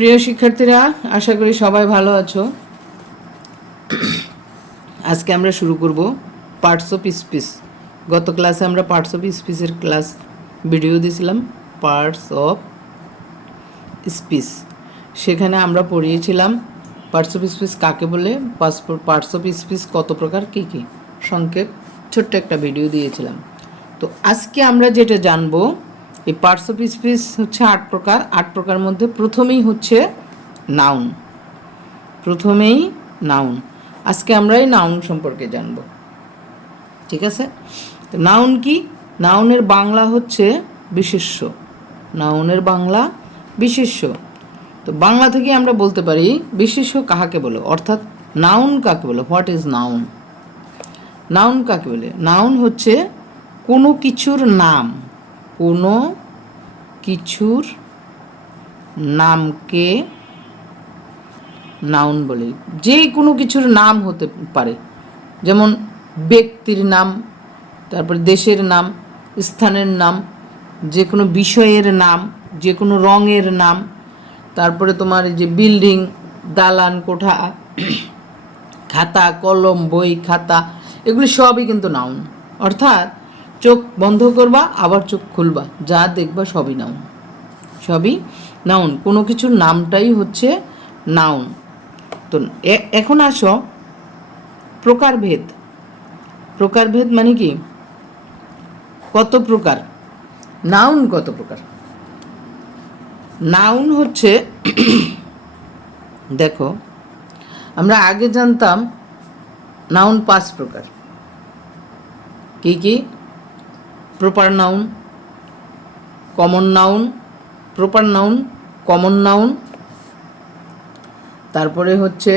প্রিয় শিক্ষার্থীরা, আশা করি সবাই ভালো আছো। আজকে আমরা শুরু করব পার্টস অফ স্পিচ। গত ক্লাসে আমরা পার্টস অফ স্পিচের ক্লাস ভিডিও দিয়েছিলাম, পার্টস অফ স্পিচ। সেখানে আমরা পড়িয়েছিলাম পার্টস অফ স্পিচ কাকে বলে, পার্টস অফ স্পিচ কত প্রকার, কী কী সংক্ষেপ ছোট্ট একটা ভিডিও দিয়েছিলাম। তো আজকে আমরা যেটা জানবো, এই পার্টস অফ স্পিচ হচ্ছে 8 প্রকার। 8 প্রকার মধ্যে প্রথমেই হচ্ছে নাউন। আজকে আমরা এই নাউন সম্পর্কে জানব, ঠিক আছে? তো নাউন কি? নাউনের বাংলা হচ্ছে বিশেষ্য। নাউনের বাংলা বিশেষ্য। তো বাংলা থেকে আমরা বলতে পারি বিশেষ্য কাহাকে বলে, অর্থাৎ নাউন কাকে বলে। What is noun? নাউন কাকে বলে? নাউন হচ্ছে কোনো কিছুর নাম। কোনো কিছুর নামকে নাউন বলে। যে কোনো কিছুর নাম হতে পারে, যেমন ব্যক্তির নাম, তারপর দেশের নাম, স্থানের নাম, যে কোনো বিষয়ের নাম, যে কোনো রঙের নাম, তারপরে তোমার যে বিল্ডিং, দালান, কোঠা, খাতা, কলম, বই, খাতা, এগুলি সবই কিন্তু নাউন। অর্থাৎ চোখ বন্ধ করবা আবার চোখ খুলবা, যা দেখবা সবই নাউন। সবই নাউন। কোনো কিছুর নামটাই হচ্ছে নাউন। তো এখন আসো প্রকারভেদ। প্রকারভেদ মানে কি? কত প্রকার নাউন? কত প্রকার নাউন হচ্ছে দেখো, আমরা আগে জানতাম নাউন 5 প্রকার। কি কি? Proper noun, common noun, proper noun, common noun, তারপরে হচ্ছে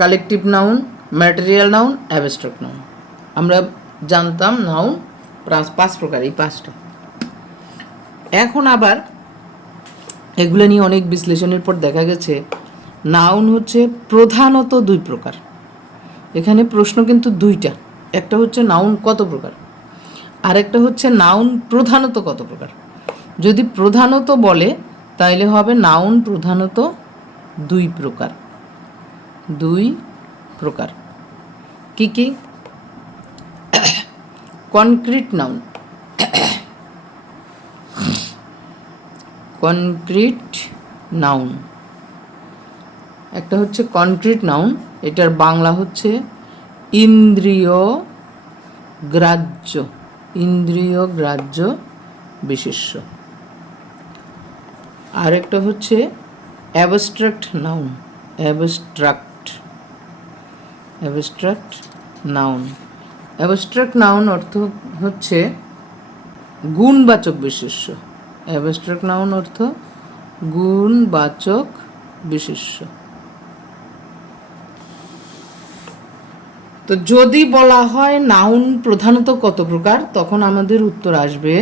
collective noun, material noun, abstract noun. আমরা জানতাম নাউন 5 প্রকার, এই 5টা। এখন আবার এগুলো নিয়ে অনেক বিশ্লেষণের পর দেখা গেছে নাউন হচ্ছে প্রধানত 2 প্রকার। এখানে প্রশ্ন কিন্তু 2টা। একটা হচ্ছে নাউন কত প্রকার, আর একটা হচ্ছে নাউন প্রধানত কত প্রকার। যদি প্রধানত বলে তাইলে হবে নাউন প্রধানত 2 প্রকার। 2 প্রকার কি কি? Concrete noun. কনক্রিট নাউন একটা হচ্ছে কনক্রিট নাউন। এটার বাংলা হচ্ছে ইন্দ্রিয় গ্রাহ্য। ইন্দ্রিয় গ্রাহ্য বিশেষ্য। আরেকটা হচ্ছে abstract noun. Abstract noun. Abstract noun অর্থ হচ্ছে গুণবাচক বিশেষ্য। অ্যাবস্ট্রাক্ট নাউন অর্থ গুণবাচক বিশেষ্য। তো যদি বলা হয় নাউন প্রধানত কত প্রকার, তখন আমাদের উত্তর আসবে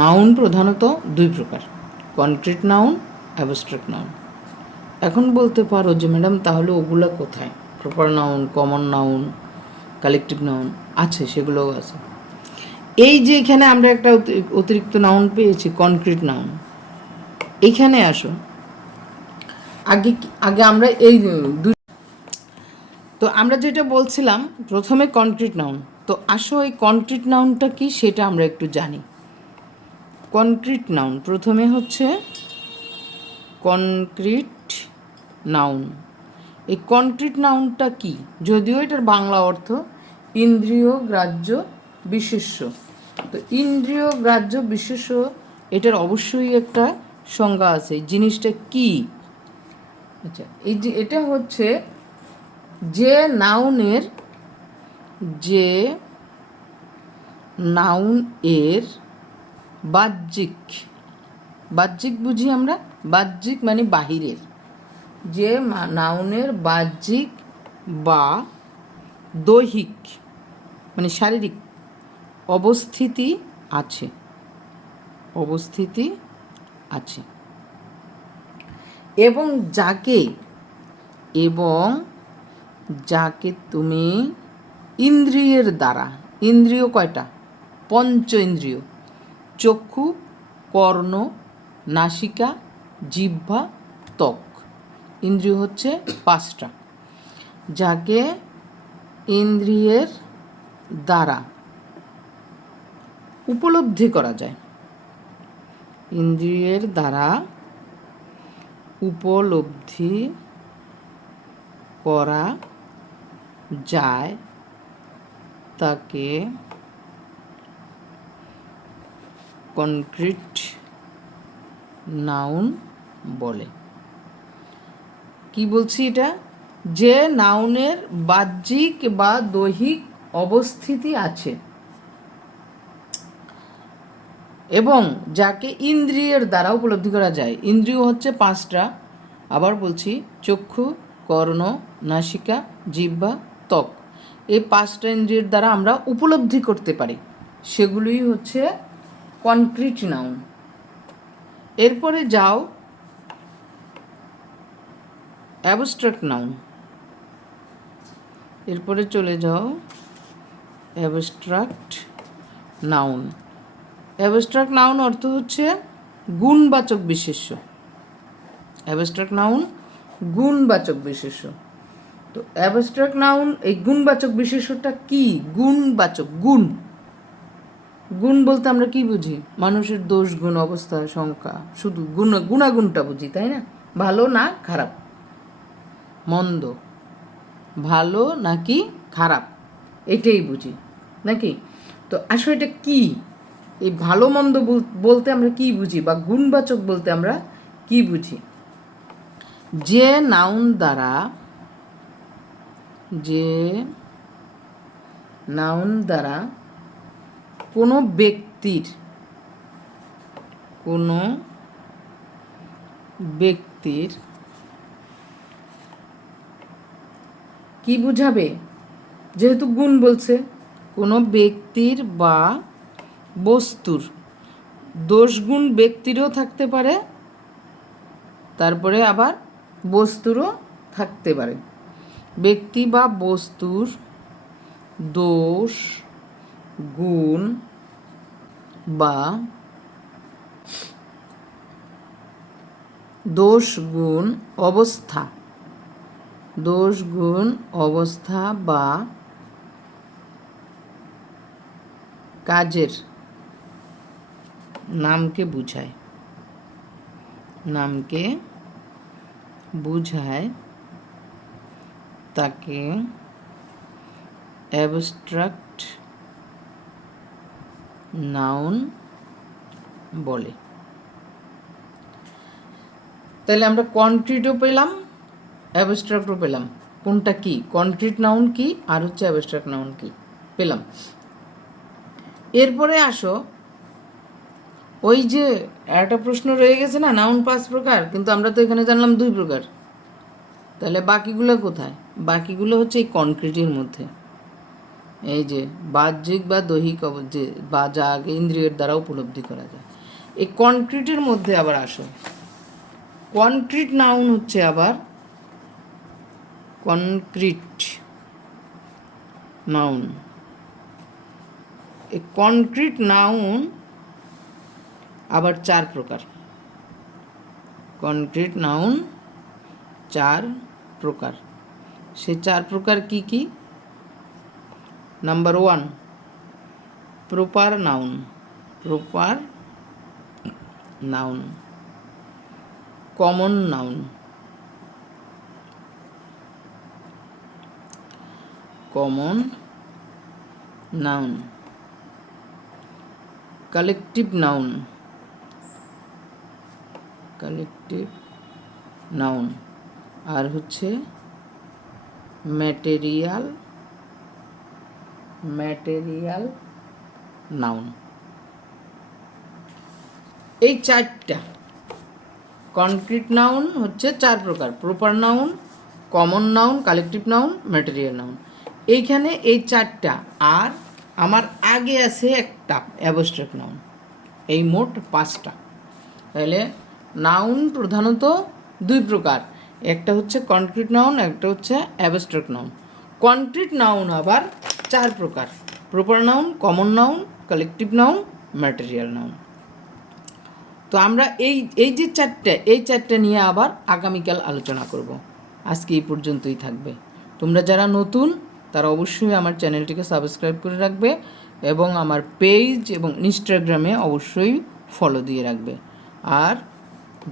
নাউন প্রধানত 2 প্রকার, কনক্রিট নাউন, অ্যাবস্ট্রাক্ট নাউন। এখন বলতে পারো যে ম্যাডাম তাহলে ওগুলো কোথায়? Proper noun, common noun, collective noun আছে, সেগুলোও আছে। এই যে এখানে আমরা একটা অতিরিক্ত নাউন পেয়েছি, কনক্রিট নাউন। এইখানে আসো, আগে আগে আমরা এই তো আমরা যেটা বলছিলাম প্রথমে কনক্রিট নাউন। তো আসো এই কনক্রিট নাউনটা কি সেটা আমরা একটু জানি। কনক্রিট নাউন প্রথমে হচ্ছে কনক্রিট নাউন। এই কনক্রিট নাউনটা কি? যদিও এটার বাংলা অর্থ ইন্দ্রিয় গ্রাহ্য বিশেষ্য। তো ইন্দ্রিয় গ্রাহ্য বিশেষ্য, এটার অবশ্যই একটা সংজ্ঞা আছে। জিনিসটা কি? আচ্ছা, এই যে এটা হচ্ছে যে নাউন এর বাহ্যিক বুঝি আমরা। বাহ্যিক মানে বাহিরের। যে নাউনের বাহ্যিক বা দৈহিক মানে শারীরিক অবস্থিতি আছে এবং যাকে তুমি ইন্দ্রিয়ের দ্বারা, ইন্দ্রিয় কয়টা? 5 ইন্দ্রিয়, চক্ষু, কর্ণ, নাসিকা, জিহ্বা, ত্বক, ইন্দ্রিয় হচ্ছে 5টা, যাকে ইন্দ্রিয়ের দ্বারা উপলব্ধি করা যায়। ইন্দ্রিয়ের দ্বারা উপলব্ধি করা যায় তাকে কনক্রিট নাউন বলে। কি বলছি এটা? যে নাউনের বাহ্যিক বা দৈহিক অবস্থিতি আছে এবং যাকে ইন্দ্রিয়ের দ্বারা উপলব্ধি করা যায়। ইন্দ্রিয় হচ্ছে 5টা, আবার বলছি, চক্ষু, কর্ণ, নাসিকা, জিহ্বা, ত্বক। এই 5টা ইন্দ্রিয়ের দ্বারা আমরা উপলব্ধি করতে পারি, সেগুলোই হচ্ছে কনক্রিট নাউন। এরপরে যাও অ্যাবস্ট্রাক্ট নাউন। এরপরে চলে যাও অ্যাবস্ট্রাক্ট নাউন। অ্যাবস্ট্রাক্ট নাউন অর্থ হচ্ছে গুণবাচক বিশেষ্য। অ্যাবস্ট্রাক্ট নাউন গুণবাচক বিশেষ্য। তো অ্যাবস্ট্রাক্ট নাউন, এই গুণবাচক বিশেষ্যটা কি? গুণবাচক, গুণ। গুণ বলতে আমরা কি বুঝি? মানুষের দোষ, গুণ, অবস্থা, সংখ্যা, শুধু গুণাগুণটা বুঝি, তাই না? ভালো না খারাপ, মন্দ, ভালো নাকি খারাপ, এটাই বুঝি নাকি? তো আসলে এটা কি? এই ভালো মন্দ বলতে আমরা কি বুঝি, বা গুণবাচক বলতে আমরা কি বুঝি? যে নাউন দ্বারা কোনো ব্যক্তির কি বুঝাবে? যেহেতু গুণ বলছে, কোনো ব্যক্তির বা বস্তুর, দোষ গুণ ব্যক্তিরও থাকতে পারে, তারপরে আবার বস্তুরও থাকতে পারে। ব্যক্তি বা বস্তুর দোষ গুণ বা অবস্থা বা কাজের নামকে বুঝায় তাকে অ্যাবস্ট্রাক্ট নাউন বলে। তাহলে আমরা কনক্রিটও পেলাম, অ্যাবস্ট্রাক্টও পেলাম। কোনটা কি? কনক্রিট নাউন কি আর হচ্ছে অ্যাবস্ট্রাক্ট নাউন কি পেলাম। এরপরে আসো, ওই যে একটা প্রশ্ন রয়ে গেছে না, নাউন 5 প্রকার, কিন্তু আমরা তো এখানে জানলাম 2 প্রকার। তাহলে বাকিগুলো কোথায়? বাকিগুলো হচ্ছে এই কনক্রিটের মধ্যে। এই যে বাহ্যিক বা দৈহিক যে বা যা আগে ইন্দ্রিয়ের দ্বারা উপলব্ধি করা যায়, এই কনক্রিটের মধ্যে আবার আসো। কনক্রিট নাউন হচ্ছে আবার কনক্রিট নাউন। এই কনক্রিট নাউন আবার 4 প্রকার। কনক্রিট নাউন 4 প্রকার। সে 4 প্রকার কি কি? Number 1, proper noun. Common noun. Collective noun. আর হচ্ছে ম্যাটেরিয়াল নাউন। এই 4টা কনক্রিট নাউন হচ্ছে 4 প্রকার: proper noun, common noun, collective noun, material noun. এইখানে এই 4টা, আর আমার আগে আছে একটা অ্যাবস্ট্রাক্ট নাউন। এই মোট 5টা। তাহলে নাউন প্রধানত 2 প্রকার, একটা হচ্ছে কনক্রিট নাউন, একটা হচ্ছে অ্যাবস্ট্রাক্ট নাউন। কনক্রিট নাউন আবার 4 প্রকার: proper noun, common noun, collective noun, material noun. তো আমরা এই যে চারটে নিয়ে আবার আগামীকাল আলোচনা করব। আজকে এই পর্যন্তই থাকবে। তোমরা যারা নতুন তারা অবশ্যই আমার চ্যানেলটিকে সাবস্ক্রাইব করে রাখবে এবং আমার পেজ এবং ইনস্টাগ্রামে অবশ্যই ফলো দিয়ে রাখবে। আর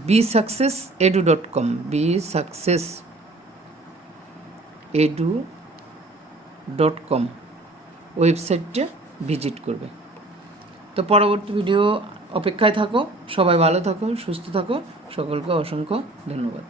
bsuccessedu.com bsuccessedu.com ওয়েবসাইটটা ভিজিট করবে। তো পরবর্তী ভিডিও অপেক্ষায় থাকো। সবাই ভালো থাকো, সুস্থ থাকো। সকলকে অসংখ্য ধন্যবাদ।